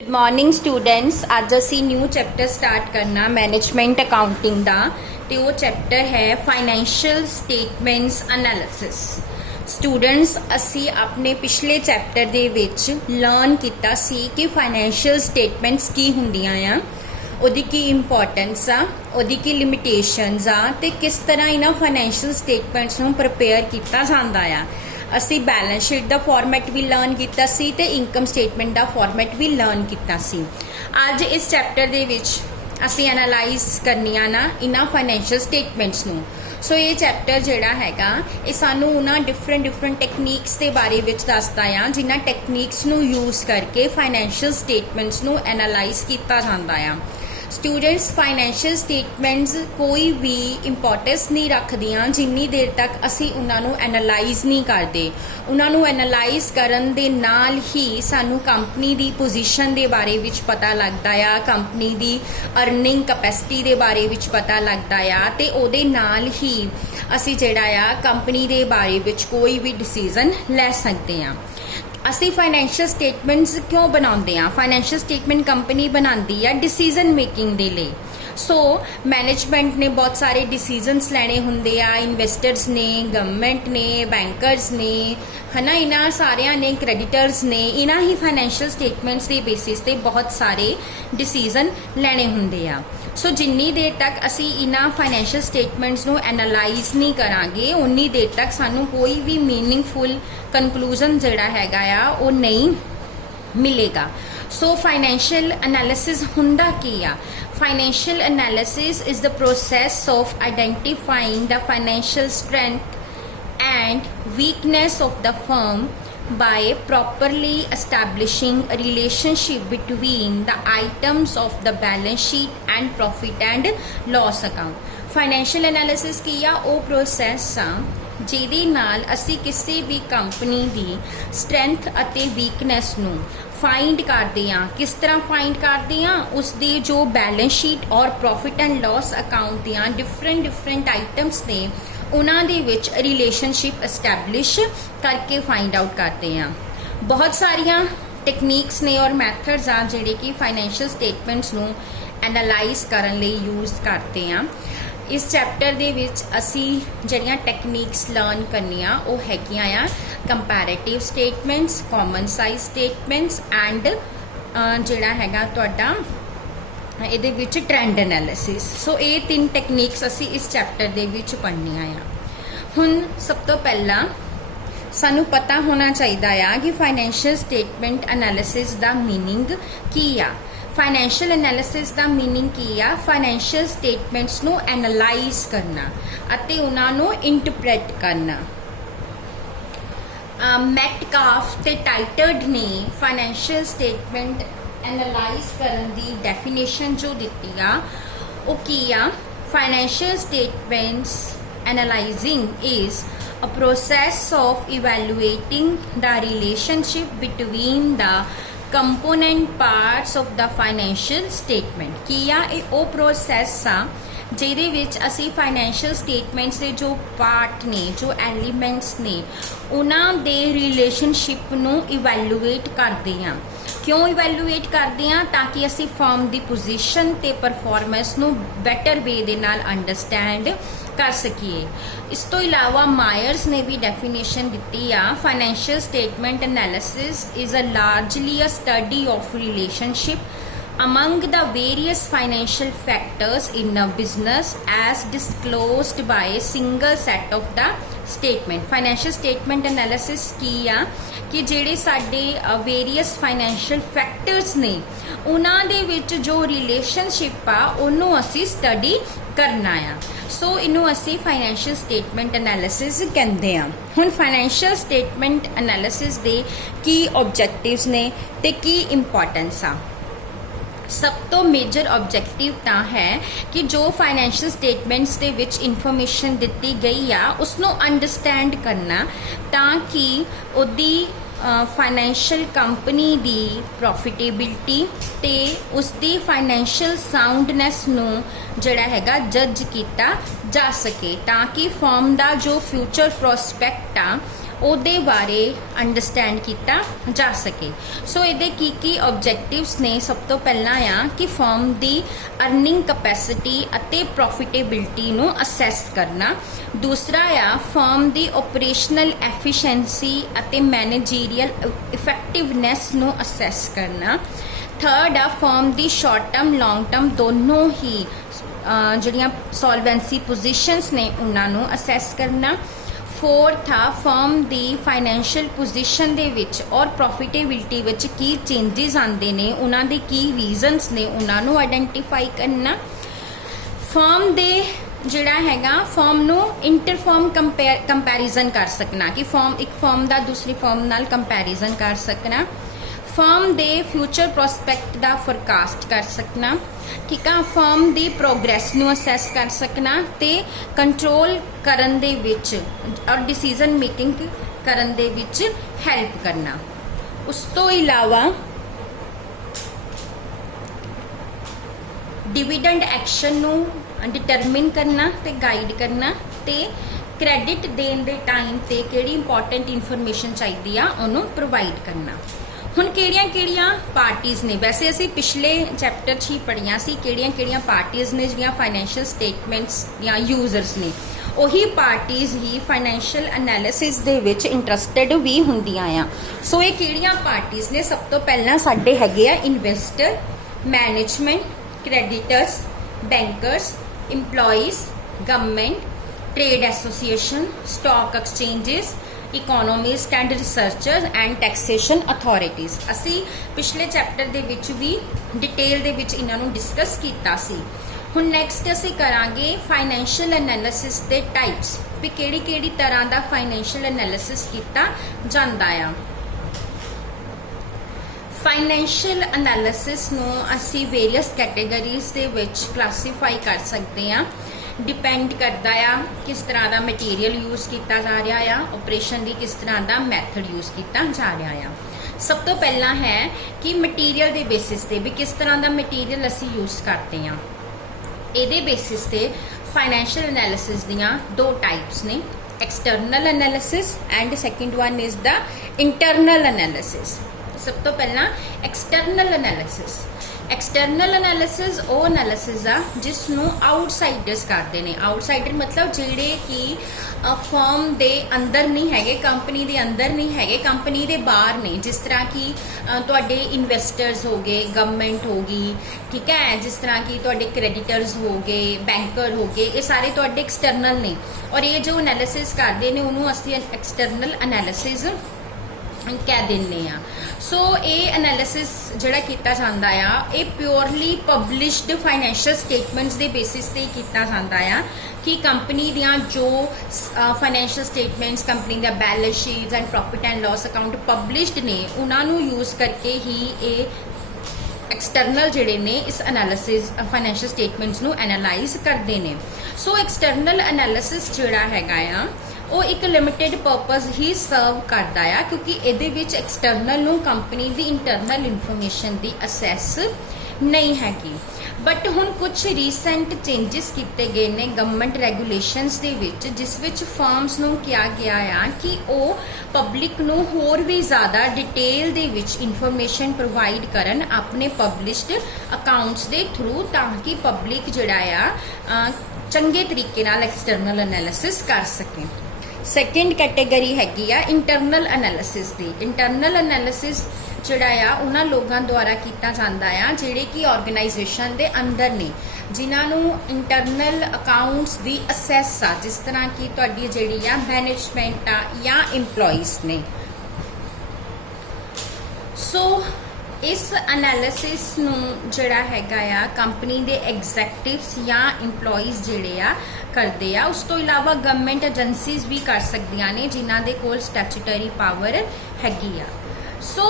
Good morning students. अज असी new chapter start करना मैनेजमेंट अकाउंटिंग का। तो वो चैप्टर है फाइनैशियल स्टेटमेंट्स एनालिसिस। स्टूडेंट्स असी अपने पिछले चैप्टर दे विच लर्न किया सी कि फाइनैशियल स्टेटमेंट्स की हुंदियां आ, उहदी की इंपॉर्टेंस आ, उहदी की लिमिटेशनस आ ते किस तरह इन्हां फाइनैशियल स्टेटमेंट्स नूं प्रिपेयर किया जांदा आ। असी बैलेंस शीट का फॉर्मेट भी लर्न किया सी ते इनकम स्टेटमेंट का फॉर्मेट भी लर्न किया सी। अज इस चैप्टर दे विच असी एनालाइज करनिया ना इन्हां फाइनैशियल स्टेटमेंट्स नूं। सो ये चैप्टर जिहड़ा हैगा ये सानू उन्हां डिफरेंट टेक्नीक्स के बारे विच दसदा आ जिन्हां टेक्नीक्स नूं यूज़ करके फाइनैशियल स्टेटमेंट्स नूं एनालाइज किया जांदा आ। स्टूडेंट्स फाइनैशियल स्टेटमेंट्स कोई भी इंपॉर्टेंस नहीं रखदियां जिन्नी देर तक असी उन्होंने एनालाइज नहीं करते। उन्होंने एनालाइज करन दे नाल ही सानू कंपनी दी पोजीशन दे बारे विच पता लगता है, कंपनी दी अर्निंग कैपेसिटी दे बारे विच पता लगता है ते ओदे नाल ही असी जिहड़ा आ कंपनी दे बारे विच कोई भी डिसीजन ले सकते हैं। असी फाइनैशियल स्टेटमेंट्स क्यों बनाते हैं? फाइनैशियल स्टेटमेंट कंपनी बनाती है डिसीजन मेकिंग दे लिए। सो मैनेजमेंट ने बहुत सारे डिसीजनस लेने होंगे आ, इन्वेस्टर्स ने, गवर्नमेंट ने, बैंकर्स ने, है ना, इन्हां सारियां ने, क्रेडिटर्स ने, इन्हां ही फाइनैशियल स्टेटमेंट्स के बेसिस पे बहुत सारे डिसीजन लेने होंगे आ। सो जिन्नी देर तक असी इन्हां फाइनैशियल स्टेटमेंट्स नूं एनालाइज नहीं करांगे उन्नी देर तक सानू कोई भी मीनिंगफुल कंकलूजन जिहड़ा हैगा आ वो नहीं मिलेगा। सो फाइनैशियल एनालिसिस हुंदा की आ? Financial analysis is the process of identifying the financial strength and weakness of the firm by properly establishing a relationship between the items of the balance sheet and profit and loss account। Financial analysis की आ वो process आ जिहदे नाल असी किसी भी company the strength अते weakness नूं find करते हैं। किस तरह फाइंड करते हैं? उसकी जो बैलेंस शीट और प्रॉफिट एंड लॉस अकाउंट दियां डिफरेंट आइटम्स ने उन्हां दे विच रिलेशनशिप एस्टैबलिश करके फाइंड आउट करते हैं। बहुत सारियां टेक्निक्स ने और मैथड्स आ जिहड़े कि फाइनैशियल स्टेटमेंट्स नूं एनालाइज करन लई यूज़ करते हैं। इस चैप्टर दे विच असी जिहड़ियां टेक्निक्स लर्न करनियां वो हैगियां आ comparative statements, common size statements and जिहड़ा हैगा तुहाडा ਇਹਦੇ ਵਿੱਚ ट्रेंड एनालिसिस। सो ये 3 टेक्निक्स असी इस चैप्टर दे विच पढ़नियां आ। हुण सब तो पहला सानू पता होना चाहिए आ कि फाइनैशियल स्टेटमेंट एनालिसिस दा मीनिंग की आ। फाइनैशियल एनालिसिस दा मीनिंग की आ? फाइनैशियल स्टेटमेंट्स नू एनालाइज करना अते उन्हां नू इंटरप्रेट करना। मैटकाफ ते टाइटर्ड ने फाइनैशियल स्टेटमेंट एनालाइज करन दी डेफिनेशन जो दिती आ वो की आ? Financial statements analysing is a process of evaluating the relationship between the component parts of the financial statement। की आ ये ओ प्रोसैस आ जिहदे विच असी फाइनैशियल स्टेटमेंट्स दे जो पार्ट ने, जो एलीमेंट्स ने, उन्हां दे रिलेशनशिप नूं इवैल्यूएट करदे आ। क्यों इवैल्यूएट करते हैं? ताकि असी फर्म की पोजीशन ते परफॉर्मेंस नूं बैटर वे दे नाल अंडरस्टैंड कर सकीए। इस तो इलावा मायर्स ने भी डेफिनेशन दी आ। Financial statement analysis is a largely a study of relationship among the various financial factors in a business as disclosed by a single set of the statement। financial statement analysis की आ कि जेड़े साडे वेरीअस financial factors ने उन्हां दे विच जो relationship आ उन्हों असी study करना आ। सो इनू असी फाइनैशियल स्टेटमेंट एनालिसिस कहते हैं। हुण फाइनैशियल स्टेटमेंट एनालिसिस दे की ऑब्जेक्टिव्स ने ते की इंपॉर्टेंस आ। सब तो मेजर ऑब्जेक्टिव ता है कि जो फाइनैशियल स्टेटमेंट्स दे विच इनफॉर्मेशन दी गई आ उसनों अंडरस्टैंड करना ताकि उदी फाइनैशियल कंपनी दी प्रॉफिटेबिलिटी ते उसदी फाइनैशियल साउंडनैस नूं जिहड़ा हैगा जज किया जा सके ताकि फर्म दा जो फ्यूचर प्रोस्पैक्ट आ ਉਹਦੇ ਬਾਰੇ ਅੰਡਰਸਟੈਂਡ ਕੀਤਾ ਜਾ ਸਕੇ। ਸੋ ਇਹਦੇ ਕੀ ਆਬਜੈਕਟਿਵਸ ਨੇ? ਸਭ ਤੋਂ ਪਹਿਲਾਂ ਆ ਕਿ ਫਰਮ ਦੀ ਅਰਨਿੰਗ ਕਪੈਸਿਟੀ ਅਤੇ ਪ੍ਰੋਫਿਟੇਬਿਲਟੀ ਨੂੰ ਅਸੈਸ ਕਰਨਾ। ਦੂਸਰਾ ਆ ਫਰਮ ਦੀ ਆਪਰੇਸ਼ਨਲ ਐਫੀਸ਼ੀਐਂਸੀ ਅਤੇ ਮੈਨੇਜਰੀਅਲ ਇਫੈਕਟਿਵਨੈਸ ਨੂੰ ਅਸੈਸ ਕਰਨਾ। ਥਰਡ ਆ ਫਰਮ ਦੀ ਸ਼ਾਰਟ ਟਰਮ ਲੌਂਗ ਟਰਮ ਦੋਨੋਂ ਹੀ ਜਿਹੜੀਆਂ ਸੋਲਵੈਂਸੀ ਪੋਜੀਸ਼ਨਸ ਨੇ ਉਹਨਾਂ ਨੂੰ ਅਸੈਸ ਕਰਨਾ। फोर्थ आ फर्म की फाइनैशियल पोजीशन दे विच और प्रॉफिटेबिलिटी विच की चेंजेस आते हैं, उन्होंने की रीजनस ने उन्होंने आइडेंटिफाई करना। फर्म दे जिहड़ा हैगा फर्म नू इंटरफर्म कंपैरिजन कर सकना कि एक फर्म का दूसरी फर्म नाल कंपैरिजन कर सकना। फर्म दे फ्यूचर प्रोस्पैक्ट का फोरकास्ट कर सकना। ठीक है, फर्म की प्रोग्रैस नू असैस कर सकना ते कंट्रोल करन दे विच और डिसीजन मेकिंग करन दे विच हैल्प करना। उस तो इलावा डिविडेंड एक्शन नू डिटरमिन करना ते गाइड करना ते क्रेडिट देन दे टाइम ते किहड़ी इंपॉर्टेंट इनफॉर्मेशन चाहिदी आ उहनूं प्रोवाइड करना। हुण किहड़ियां पार्टीज़ ने, वैसे असीं पिछले चैप्टर 'च ही पढ़ियां सी किहड़ियां पार्टीज़ ने जिहड़ियां फाइनैशियल स्टेटमेंट्स या यूजर्स ने, ਉਹੀ ਪਾਰਟੀਜ਼ ਹੀ ਫਾਈਨੈਂਸ਼ੀਅਲ ਐਨਾਲਿਸਿਸ ਦੇ ਵਿੱਚ ਇੰਟਰਸਟਿਡ ਵੀ ਹੁੰਦੀਆਂ ਆ। ਸੋ ਇਹ ਕਿਹੜੀਆਂ ਪਾਰਟੀਜ਼ ਨੇ? ਸਭ ਤੋਂ ਪਹਿਲਾਂ ਸਾਡੇ ਹੈਗੇ ਆ investor, management, creditors, bankers, employees, government, trade association, stock exchanges, economist and researchers and taxation authorities. असी पिछले चैप्टर दे विच भी डिटेल दे विच इन्हां नूं डिस्कस कीता सी। हुण नैक्सट असी करांगे फाइनैंशियल एनालिसिस दे टाइप्स भी किहड़ी तरह दा फाइनैंशियल एनालिसिस कीता जांदा आ। फाइनैंशियल एनालिसिस नूं असी वेरीअस कैटेगरीज़ दे विच क्लासीफाई कर सकते हैं। डिपेंड करता है किस तरह का मटीरियल यूज़ किया जा रहा है, ऑपरेशन की किस तरह का मैथड यूज़ किया जा रहा है। सब तो पहला है कि मटीरियल के बेसिस पे भी किस तरह का मटीरियल असी यूज़ करते हैं। ये बेसिस पे फाइनैंशियल एनालिसिस दियाँ दो टाइप्स ने, external analysis and second one is the internal analysis. सब तो पहला एक्सटर्नल एनालिसिस। एक्सटर्नल एनालिसिस वो एनालिसिस आ जिसनों आउटसाइडर्स करते हैं। आउटसाइडर मतलब जिहड़े कि फर्म दे अंदर नहीं है, कंपनी दे अंदर नहीं है, कंपनी दे बाहर ने। जिस तरह कि तुहाडे इन्वेस्टर्स हो गए, गवर्नमेंट होगी, ठीक है, जिस तरह कि तुहाडे क्रेडिटर्स हो गए, बैंकर हो गए, ये सारे तुहाडे एक्सटर्नल ने। और ये जो एनालिसिस करते हैं उन्होंने असीं एक्सटर्नल एनालिसिस कह देने आ। सो ये एनालिसिस जिहड़ा कीता जांदा आ ये प्योरली पब्लिश्ड फाइनैंशियल स्टेटमेंट्स दे बेसिस ते कीता जांदा आ कि कंपनी दियां जो फाइनैंशियल स्टेटमेंट्स, कंपनी दा balance sheets and profit and loss account published ने उन्हां नूं यूज़ करके ही ये एक्सटर्नल जिहड़े ने इस एनालिसिस फाइनैंशियल स्टेटमेंट्स नूं एनालाइज करते हैं। सो एक्सटर्नल एनालिसिस जिहड़ा हैगा आ वो एक लिमिटेड परपज़ ही सर्व करता है क्योंकि ये एक्सटर्नल नूं कंपनी की इंटरनल इन्फॉर्मेशन की असैस नहीं हैगी। बट हुण कुछ रीसेंट चेंजिस किए गए ने गवर्नमेंट रेगूलेशनस दे विच, जिस विच फर्म्स नूं कहा गया है कि वो पब्लिक नूं होर भी ज़्यादा डिटेल दे विच इन्फॉर्मेशन प्रोवाइड करन अपने पब्लिश्ड अकाउंट्स दे थ्रू, ताकि पब्लिक जिहड़ा आ चंगे तरीके नाल एक्सटर्नल एनालिसिस कर सके। सैकेंड कैटेगरी हैगी आ इंटरनल एनालिसिस की। इंटरनल एनालिसिस जिहड़ा आ उन्हां लोगों द्वारा किया जाता है जिहड़े कि ऑर्गेनाइजेशन के अंदर ने, जिन्होंने इंटरनल अकाउंट्स की असैस आ, जिस तरह की तुहाडी जिहड़ी आ मैनेजमेंट आ या इंप्लॉइज ने। सो इस एनालिसिस नूं जिहड़ा हैगा आ कंपनी दे एग्जैक्टिव्स या इंप्लॉइज जिहड़े आ करते आ। उस तो इलावा गवर्नमेंट एजेंसीज भी कर सकदियां ने जिन्हां दे कोल स्टैचूटरी पावर हैगी आ। सो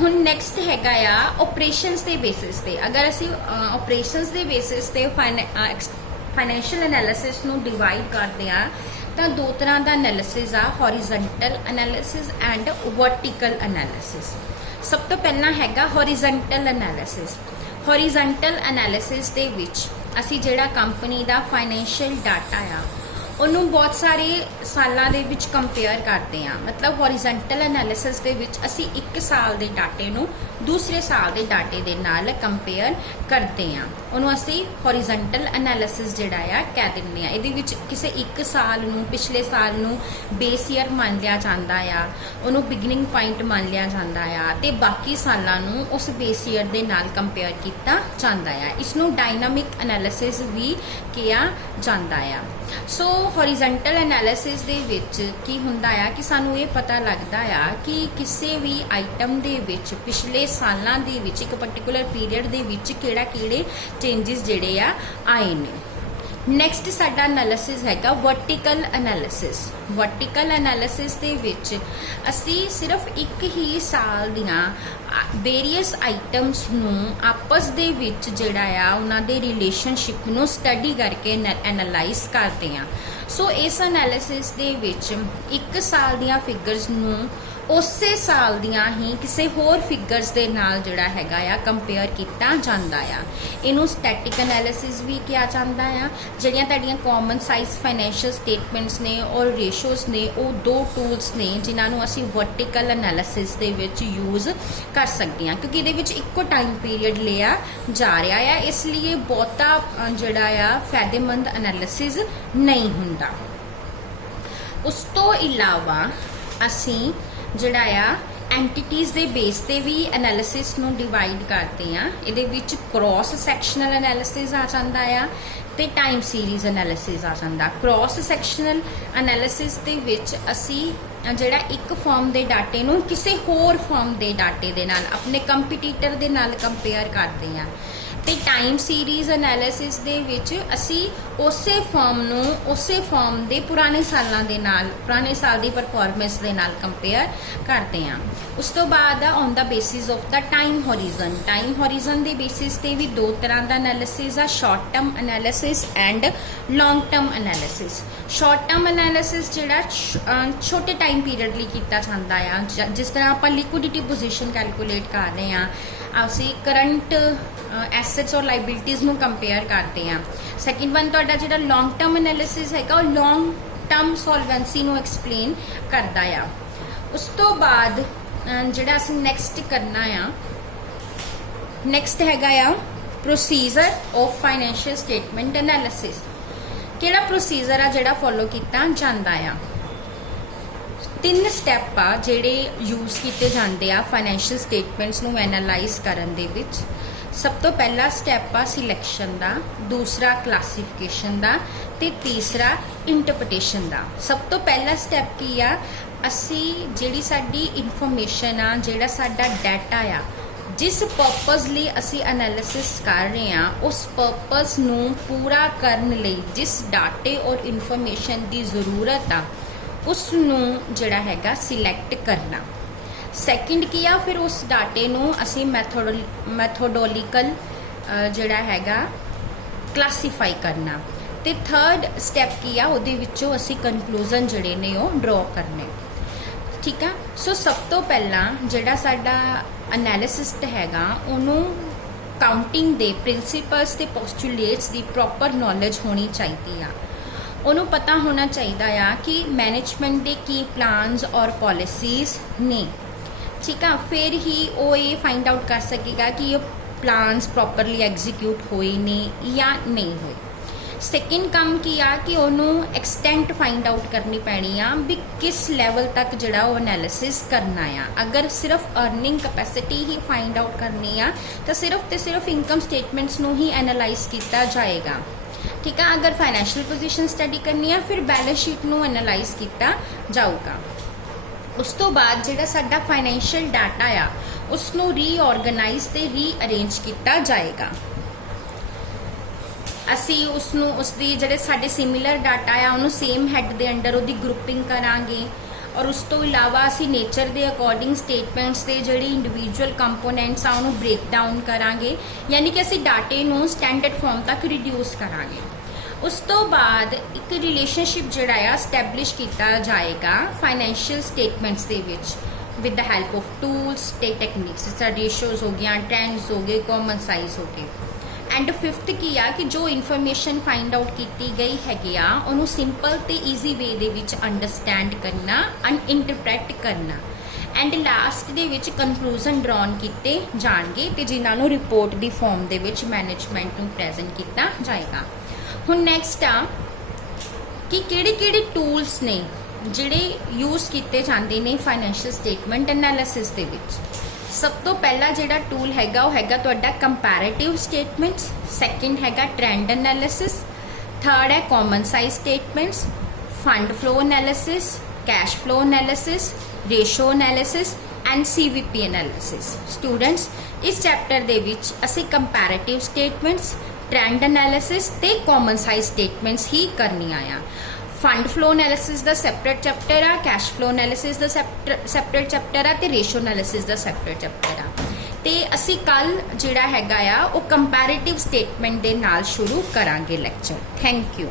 हुण नैक्सट हैगा आ ऑपरेशंस दे बेसिस पे। अगर असीं ऑपरेशंस दे बेसिस पे फाइनैंशियल एनालिसिस नूं डिवाइड करते आ तां दो तरह दा एनालिसिस आ, horizontal analysis and vertical analysis. सब तो पहला हैगा हॉरिजॉन्टल एनालिसिस। हॉरिजॉन्टल एनालिसिस दे विच असी जिहड़ा कंपनी दा फाइनैंशियल डाटा आ ਉਹਨੂੰ ਬਹੁਤ ਸਾਰੇ ਸਾਲਾਂ ਦੇ ਵਿੱਚ ਕੰਪੇਅਰ ਕਰਦੇ ਆ। ਮਤਲਬ ਹੌਰੀਜ਼ੌਂਟਲ ਐਨਾਲਿਸਿਸ ਦੇ ਵਿੱਚ ਅਸੀਂ ਇੱਕ ਸਾਲ ਦੇ ਡਾਟੇ ਨੂੰ ਦੂਸਰੇ ਸਾਲ ਦੇ ਡਾਟੇ ਦੇ ਨਾਲ ਕੰਪੇਅਰ ਕਰਦੇ ਆ। ਉਹਨੂੰ ਅਸੀਂ ਹੌਰੀਜ਼ੌਂਟਲ ਐਨਾਲਿਸਿਸ ਜਿਹੜਾ ਆ ਕਹਿ ਦਿੰਦੇ ਆ। ਇਹਦੇ ਵਿੱਚ ਕਿਸੇ ਇੱਕ ਸਾਲ ਨੂੰ ਪਿਛਲੇ ਸਾਲ ਨੂੰ ਬੇਸ ਈਅਰ ਮੰਨ ਲਿਆ ਜਾਂਦਾ ਆ, ਉਹਨੂੰ ਬਿਗਨਿੰਗ ਪੁਆਇੰਟ ਮੰਨ ਲਿਆ ਜਾਂਦਾ ਆ ਤੇ ਬਾਕੀ ਸਾਲਾਂ ਨੂੰ ਉਸ ਬੇਸ ਈਅਰ ਦੇ ਨਾਲ ਕੰਪੇਅਰ ਕੀਤਾ ਜਾਂਦਾ ਆ। ਇਸ ਨੂੰ ਡਾਇਨਾਮਿਕ ਐਨਾਲਿਸਿਸ ਵੀ ਕਿਹਾ ਜਾਂਦਾ ਆ। ਸੋ ਹੌਰੀਜ਼ੌਂਟਲ ਐਨਾਲਿਸਿਸ ਦੇ ਵਿੱਚ ਕੀ ਹੁੰਦਾ ਆ ਕਿ ਸਾਨੂੰ ਇਹ ਪਤਾ ਲੱਗਦਾ ਆ ਕਿ ਕਿਸੇ ਵੀ ਆਈਟਮ ਦੇ ਵਿੱਚ ਪਿਛਲੇ ਸਾਲਾਂ ਦੇ ਵਿੱਚ ਇੱਕ ਪਾਰਟਿਕੂਲਰ ਪੀਰੀਅਡ ਦੇ ਵਿੱਚ ਕਿਹੜੇ ਚੇਂਜਸ ਜਿਹੜੇ ਆ ਆਏ ਨੇ। ਨੈਕਸਟ ਸਾਡਾ ਐਨਾਲਿਸਿਸ ਹੈਗਾ ਵਰਟੀਕਲ ਐਨਾਲਿਸਿਸ। ਵਰਟੀਕਲ ਐਨਾਲਿਸਿਸ ਦੇ ਵਿੱਚ ਅਸੀਂ ਸਿਰਫ ਇੱਕ ਹੀ ਸਾਲ ਦੀਆਂ ਵੇਰੀਅਸ ਆਈਟਮਸ ਨੂੰ ਆਪਸ ਦੇ ਵਿੱਚ ਜਿਹੜਾ ਆ ਉਹਨਾਂ ਦੇ ਰਿਲੇਸ਼ਨਸ਼ਿਪ ਨੂੰ ਸਟੱਡੀ ਕਰਕੇ ਐਨਾਲਾਈਜ਼ ਕਰਦੇ ਆ। ਸੋ ਇਸ ਐਨਾਲਿਸਿਸ ਦੇ ਵਿੱਚ ਇੱਕ ਸਾਲ ਦੀਆਂ ਫਿਗਰਸ ਨੂੰ ਉਸੇ ਸਾਲ ਦੀਆਂ ਹੀ ਕਿਸੇ ਹੋਰ ਫਿਗਰਸ ਦੇ ਨਾਲ ਜਿਹੜਾ ਹੈਗਾ ਆ ਕੰਪੇਅਰ ਕੀਤਾ ਜਾਂਦਾ ਆ। ਇਹਨੂੰ ਸਟੈਟਿਕ ਐਨਾਲਿਸਿਸ ਵੀ ਕਿਹਾ ਜਾਂਦਾ ਆ। ਜਿਹੜੀਆਂ ਤੁਹਾਡੀਆਂ ਕਾਮਨ ਸਾਈਜ਼ ਫਾਈਨੈਂਸ਼ੀਅਲ ਸਟੇਟਮੈਂਟਸ ਨੇ ਔਰ ਰੇਸ਼ੋਜ਼ ਨੇ, ਉਹ ਦੋ ਟੂਲਸ ਨੇ ਜਿਨ੍ਹਾਂ ਨੂੰ ਅਸੀਂ ਵਰਟੀਕਲ ਐਨਾਲਿਸਿਸ ਦੇ ਵਿੱਚ ਯੂਜ਼ ਕਰ ਸਕਦੇ ਹਾਂ, ਕਿਉਂਕਿ ਇਹਦੇ ਵਿੱਚ ਇੱਕੋ ਟਾਈਮ ਪੀਰੀਅਡ ਲਿਆ ਜਾ ਰਿਹਾ ਆ। ਇਸ ਲਈ ਬਹੁਤਾ ਜਿਹੜਾ ਆ ਫਾਇਦੇਮੰਦ ਐਨਾਲਿਸਿਸ ਨਹੀਂ ਹੁੰਦਾ। ਉਸ ਤੋਂ ਇਲਾਵਾ ਅਸੀਂ ਜਿਹੜਾ ਆ ਐਂਟੀਟੀਜ਼ ਦੇ ਬੇਸ ਤੇ ਵੀ ਐਨਾਲਿਸਿਸ ਨੂੰ ਡਿਵਾਈਡ ਕਰਦੇ ਆ। ਇਹਦੇ ਵਿੱਚ ਕ੍ਰੋਸ ਸੈਕਸ਼ਨਲ ਐਨਾਲਿਸਿਸ ਆ ਜਾਂਦਾ ਆ ਤੇ ਟਾਈਮ ਸੀਰੀਜ਼ ਐਨਾਲਿਸਿਸ ਆ ਜਾਂਦਾ। ਕ੍ਰੋਸ ਸੈਕਸ਼ਨਲ ਐਨਾਲਿਸਿਸ ਦੇ ਵਿੱਚ ਅਸੀਂ ਜਿਹੜਾ ਇੱਕ ਫਰਮ ਦੇ ਡਾਟੇ ਨੂੰ ਕਿਸੇ ਹੋਰ ਫਰਮ ਦੇ ਡਾਟੇ ਦੇ ਨਾਲ, ਆਪਣੇ ਕੰਪੀਟੀਟਰ ਦੇ ਨਾਲ ਕੰਪੇਅਰ ਕਰਦੇ ਆ। ਤੇ ਟਾਈਮ ਸੀਰੀਜ਼ ਐਨਾਲਿਸਿਸ ਦੇ ਵਿੱਚ ਅਸੀਂ ਉਸੇ ਫਰਮ ਨੂੰ ਉਸੇ ਫਰਮ ਦੇ ਪੁਰਾਣੇ ਸਾਲਾਂ ਦੇ ਨਾਲ, ਪੁਰਾਣੇ ਸਾਲ ਦੀ ਪਰਫਾਰਮੈਂਸ ਦੇ ਨਾਲ ਕੰਪੇਅਰ ਕਰਦੇ ਹਾਂ। ਉਸ ਤੋਂ ਬਾਅਦ on the basis of the time horizon. Time horizon ਦੇ ਬੇਸਿਸ ਤੇ ਵੀ ਦੋ ਤਰ੍ਹਾਂ ਦਾ ਐਨਾਲਿਸਿਸ ਆ, short term analysis and long term analysis. Short term analysis ਜਿਹੜਾ ਛੋਟੇ ਟਾਈਮ ਪੀਰੀਅਡ ਲਈ ਕੀਤਾ ਜਾਂਦਾ ਆ। ਜਿਸ ਤਰ੍ਹਾਂ ਆਪਾਂ ਲਿਕੁਇਡਿਟੀ ਪੋਜੀਸ਼ਨ ਕੈਲਕੂਲੇਟ ਕਰ ਰਹੇ ਹਾਂ, ਅਸੀਂ ਕਰੰਟ ਐਸੈਟਸ ਔਰ ਲਾਇਬਿਲਿਟੀਜ਼ ਨੂੰ ਕੰਪੇਅਰ ਕਰਦੇ ਹਾਂ। ਸੈਕਿੰਡ ਵਨ ਤੁਹਾਡਾ ਜਿਹੜਾ ਲੌਂਗ ਟਰਮ ਐਨਾਲਿਸਿਸ ਹੈਗਾ, ਉਹ ਲੌਂਗ ਟਰਮ ਸੋਲਵੈਂਸੀ ਨੂੰ ਐਕਸਪਲੇਨ ਕਰਦਾ ਆ। ਉਸ ਤੋਂ ਬਾਅਦ ਜਿਹੜਾ ਅਸੀਂ ਨੈਕਸਟ ਕਰਨਾ ਆ, ਨੈਕਸਟ ਹੈਗਾ ਆ procedure of financial statement analysis. ਕਿਹੜਾ ਪ੍ਰੋਸੀਜਰ ਆ ਜਿਹੜਾ ਫੋਲੋ ਕੀਤਾ ਜਾਂਦਾ ਆ? ਤਿੰਨ ਸਟੈਪ ਆ ਜਿਹੜੇ ਯੂਜ਼ ਕੀਤੇ ਜਾਂਦੇ ਆ ਫਾਈਨੈਂਸ਼ੀਅਲ ਸਟੇਟਮੈਂਟਸ ਨੂੰ ਐਨਾਲਾਈਜ਼ ਕਰਨ ਦੇ ਵਿੱਚ। ਸਭ ਤੋਂ ਪਹਿਲਾ ਸਟੈਪ ਆ ਸਿਲੈਕਸ਼ਨ ਦਾ, ਦੂਸਰਾ ਕਲਾਸੀਫਿਕੇਸ਼ਨ ਦਾ ਤੇ ਤੀਸਰਾ ਇੰਟਰਪ੍ਰੀਟੇਸ਼ਨ ਦਾ। ਸਭ ਤੋਂ ਪਹਿਲਾ ਸਟੈਪ ਕੀ ਆ? ਅਸੀਂ ਜਿਹੜੀ ਸਾਡੀ ਇਨਫੋਰਮੇਸ਼ਨ ਆ, ਜਿਹੜਾ ਸਾਡਾ ਡਾਟਾ ਆ, ਜਿਸ ਪਰਪਸ ਲਈ ਅਸੀਂ ਐਨਾਲਿਸਿਸ ਕਰ ਰਹੇ ਹਾਂ, ਉਸ ਪਰਪਸ ਨੂੰ ਪੂਰਾ ਕਰਨ ਲਈ ਜਿਸ ਡਾਟੇ ਔਰ ਇਨਫੋਰਮੇਸ਼ਨ ਦੀ ਜ਼ਰੂਰਤ ਆ, ਉਸ ਨੂੰ ਜਿਹੜਾ ਹੈਗਾ ਸਿਲੈਕਟ ਕਰਨਾ। ਸੈਕਿੰਡ ਕੀ ਆ? ਫਿਰ ਉਸ ਡਾਟੇ ਨੂੰ ਅਸੀਂ ਮੈਥੋਡੋਲਿਕਲ ਜਿਹੜਾ ਹੈਗਾ ਕਲਾਸੀਫਾਈ ਕਰਨਾ। ਤੇ ਥਰਡ ਸਟੈਪ ਕੀ ਆ? ਉਹਦੇ ਵਿੱਚੋਂ ਅਸੀਂ ਕਨਕਲੂਜਨ ਜਿਹੜੇ ਨੇ ਉਹ ਡਰਾ ਕਰਨੇ। ਠੀਕ ਆ। ਸੋ ਸਭ ਤੋਂ ਪਹਿਲਾਂ ਜਿਹੜਾ ਸਾਡਾ ਐਨਾਲਿਸਿਸਟ ਹੈਗਾ, ਉਹਨੂੰ ਕਾਊਂਟਿੰਗ ਦੇ ਪ੍ਰਿੰਸੀਪਲਸ ਤੇ ਪੋਸਟੂਲੇਟਸ ਦੀ ਪ੍ਰੋਪਰ ਨੌਲੇਜ ਹੋਣੀ ਚਾਹੀਦੀ ਆ। ਉਹਨੂੰ ਪਤਾ ਹੋਣਾ ਚਾਹੀਦਾ ਆ ਕਿ ਮੈਨੇਜਮੈਂਟ ਦੇ ਕੀ ਪਲਾਨਸ ਔਰ ਪਾਲਿਸੀਜ਼ ਨੇ। ਠੀਕ ਆ। ਫਿਰ ਹੀ ਉਹ ਇਹ ਫਾਈਂਡ ਆਊਟ ਕਰ ਸਕੇਗਾ ਕਿ ਇਹ ਪਲਾਨਸ ਪ੍ਰੋਪਰਲੀ ਐਗਜ਼ੀਕਿਊਟ ਹੋਏ ਨੇ ਜਾਂ ਨਹੀਂ ਹੋਏ। ਸੈਕਿੰਡ ਕੰਮ ਕੀ ਆ ਕਿ ਉਹਨੂੰ ਐਕਸਟੈਂਟ ਫਾਈਂਡ ਆਊਟ ਕਰਨੀ ਪੈਣੀ ਆ ਵੀ ਕਿਸ ਲੈਵਲ ਤੱਕ ਜਿਹੜਾ ਉਹ ਐਨਾਲਿਸਿਸ ਕਰਨਾ ਆ। ਅਗਰ ਸਿਰਫ ਅਰਨਿੰਗ ਕੈਪੈਸਿਟੀ ਹੀ ਫਾਈਂਡ ਆਊਟ ਕਰਨੀ ਆ ਤਾਂ ਸਿਰਫ ਤੇ ਸਿਰਫ ਇਨਕਮ ਸਟੇਟਮੈਂਟਸ ਨੂੰ ਹੀ ਐਨਾਲਾਈਜ਼ ਕੀਤਾ ਜਾਏਗਾ। ਠੀਕ ਆ। ਅਗਰ ਫਾਈਨੈਂਸ਼ੀਅਲ ਪੋਜੀਸ਼ਨ ਸਟੱਡੀ ਕਰਨੀ ਆ, ਫਿਰ ਬੈਲੈਂਸ ਸ਼ੀਟ ਨੂੰ ਐਨਾਲਾਈਜ਼ ਕੀਤਾ ਜਾਊਗਾ। ਉਸ ਤੋਂ ਬਾਅਦ ਜਿਹੜਾ ਸਾਡਾ ਫਾਈਨੈਂਸ਼ੀਅਲ ਡਾਟਾ ਆ, ਉਸ ਨੂੰ ਰੀਆਰਗੇਨਾਈਜ਼ ਤੇ ਰੀਅਰੇਂਜ ਕੀਤਾ ਜਾਏਗਾ। ਅਸੀਂ ਉਸਦੀ ਜਿਹੜੇ ਸਾਡੇ ਸਿਮਿਲਰ ਡਾਟਾ ਆ, ਉਹਨੂੰ ਸੇਮ ਹੈਡ ਦੇ ਅੰਡਰ ਉਹਦੀ ਗਰੁੱਪਿੰਗ ਕਰਾਂਗੇ। ਔਰ ਉਸ ਤੋਂ ਇਲਾਵਾ ਅਸੀਂ ਨੇਚਰ ਦੇ ਅਕੋਰਡਿੰਗ ਸਟੇਟਮੈਂਟਸ ਦੇ ਜਿਹੜੀ ਇੰਡੀਵਿਜੂਅਲ ਕੰਪੋਨੈਂਟਸ ਆ, ਉਹਨੂੰ ਬ੍ਰੇਕ ਡਾਊਨ ਕਰਾਂਗੇ। ਯਾਨੀ ਕਿ ਅਸੀਂ ਡਾਟੇ ਨੂੰ ਸਟੈਂਡਰਡ ਫਾਰਮ ਤੱਕ ਰਿਡਿਊਸ ਕਰਾਂਗੇ। ਉਸ ਤੋਂ ਬਾਅਦ ਇੱਕ ਰਿਲੇਸ਼ਨਸ਼ਿਪ ਜਿਹੜਾ ਆ ਸਟੈਬਲਿਸ਼ ਕੀਤਾ ਜਾਏਗਾ ਫਾਈਨੈਂਸ਼ੀਅਲ ਸਟੇਟਮੈਂਟਸ ਦੇ ਵਿੱਚ with the help of tools ਤੇ ਟੈਕਨੀਕਸ। ਜਿਸ ਤਰ੍ਹਾਂ ਰੇਸ਼ੋਜ਼ ਹੋ ਗਈਆਂ, ਟ੍ਰੈਂਡਸ ਹੋ ਗਏ, ਕਾਮਨ ਸਾਈਜ਼ ਹੋ ਗਏ। एंड फिफ्थ की आ कि जो इन्फॉर्मेशन फाइंड आउट की गई हैगी आ उन्होंने सिंपल ते ईजी वे दे विच अंडरस्टैंड करना एंड इंटरप्रैट करना and last they which conclusion drawn किए जाएंगे तो जिन्होंने रिपोर्ट की फॉर्म दे विच मैनेजमेंट नूं प्रेजेंट किया जाएगा। हुण नैक्सट आ कि किहड़े टूल्स ने जिहड़े यूज़ किए जाते हैं फाइनैंशियल स्टेटमेंट एनालिसिस दे विच। सब तो पहला जिहड़ा टूल हैगा वो हैगा तुहाडा कंपैरेटिव स्टेटमेंट्स, सैकेंड हैगा ट्रेंड एनालिसिस, थर्ड है common size statements, fund flow analysis, cash flow analysis, ratio analysis and CVP analysis. Students इस चैप्टर दे विच असी कंपैरेटिव स्टेटमेंट्स, ट्रेंड एनालिसिस ते कॉमन साइज स्टेटमेंट्स ही करनियां आ। फंड फ्लो एनालिसिस दा separate chapter आ, cash flow analysis दा separate chapter आ ते ratio analysis दा separate chapter आ। ते असी कल जिहड़ा हैगा आ वो कंपैरेटिव स्टेटमेंट दे नाल शुरू करांगे लैक्चर। Thank you.